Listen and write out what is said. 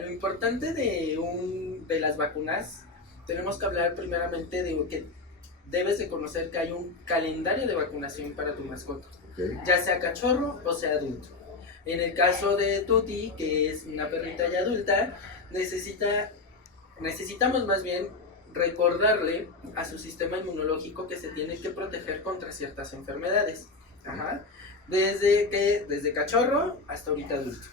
lo importante de las vacunas, tenemos que hablar primeramente de que debes de conocer que hay un calendario de vacunación para tu mascota, ya sea cachorro o sea adulto. En el caso de Tuti, que es una perrita ya adulta, necesitamos más bien recordarle a su sistema inmunológico que se tiene que proteger contra ciertas enfermedades. Ajá. Desde cachorro hasta ahorita adulto.